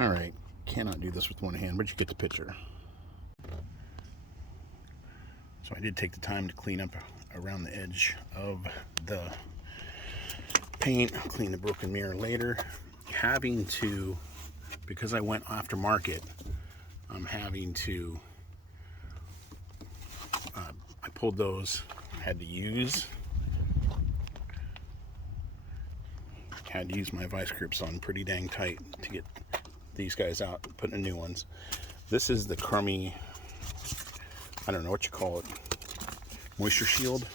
Alright, cannot do this with one hand, but you get the picture. So I did take the time to clean up around the edge of the paint. I'll clean the broken mirror later. Having to, because I went aftermarket, I'm having to, I pulled those, had to use my vice grips on pretty dang tight to get these guys out and put in new ones. This is the crummy, I don't know what you call it, moisture shield.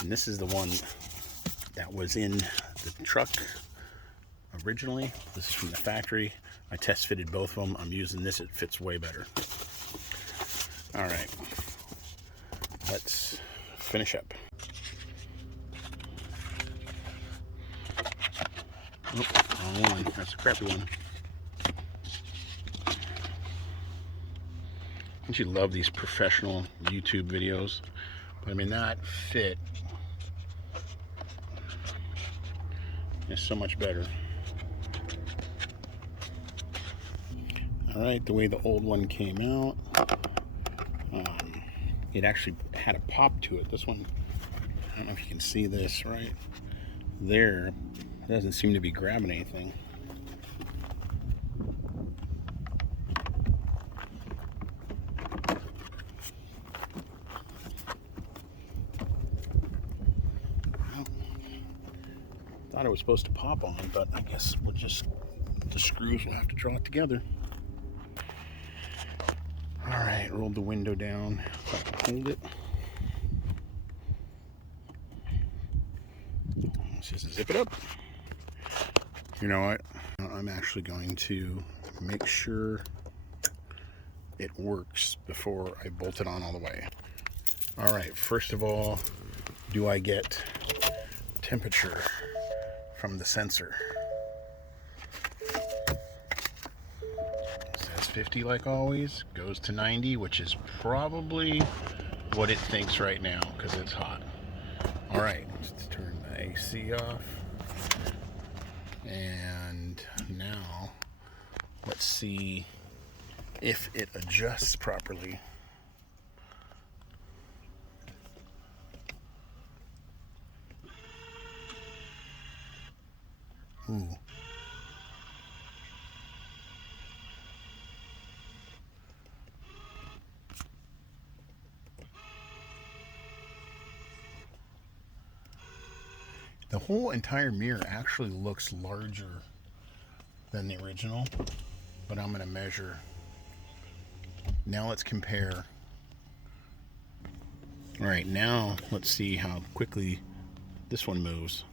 And this is the one that was in the truck originally. This is from the factory. I test fitted both of them. I'm using this, it fits way better. All right, let's finish up. Oh, wrong one. That's a crappy one. Don't you love these professional YouTube videos? But I mean, that fit is so much better. All right, the way the old one came out, it actually had a pop to it. This one, I don't know if you can see this right there. It doesn't seem to be grabbing anything. Well, thought it was supposed to pop on, but I guess we'll just, the screws will have to draw it together. All right, rolled the window down so I can hold it. Let's just zip it up. You know what? I'm actually going to make sure it works before I bolt it on all the way. All right, first of all, do I get temperature from the sensor? It says 50 like always, goes to 90, which is probably what it thinks right now because it's hot. All right, let's turn the AC off. And now let's see if it adjusts properly. Ooh. The whole entire mirror actually looks larger than the original, but I'm going to measure. Now let's compare. All right, now let's see how quickly this one moves.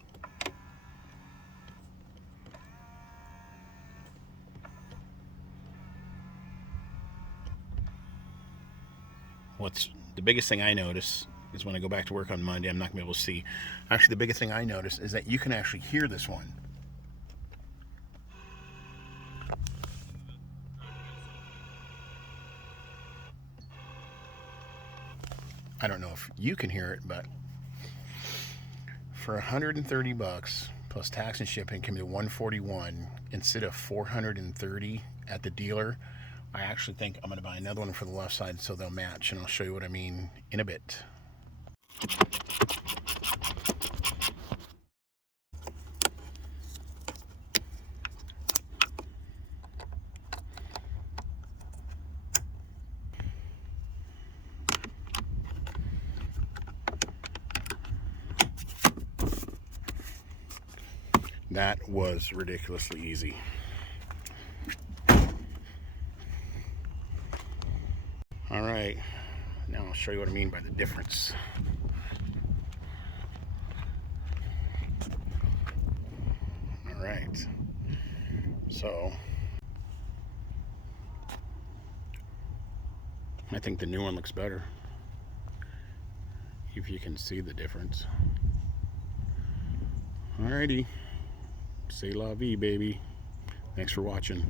What's the biggest thing I notice is when I go back to work on Monday, I'm not gonna be able to see. Actually, the biggest thing I notice is that you can actually hear this one. I don't know if you can hear it, but for 130 bucks plus tax and shipping can be 141 instead of 430 at the dealer. I actually think I'm going to buy another one for the left side so they'll match, and I'll show you what I mean in a bit. That was ridiculously easy. All right, now I'll show you what I mean by the difference. All right, so I think the new one looks better, if you can see the difference. Alrighty, c'est la vie, baby. Thanks for watching.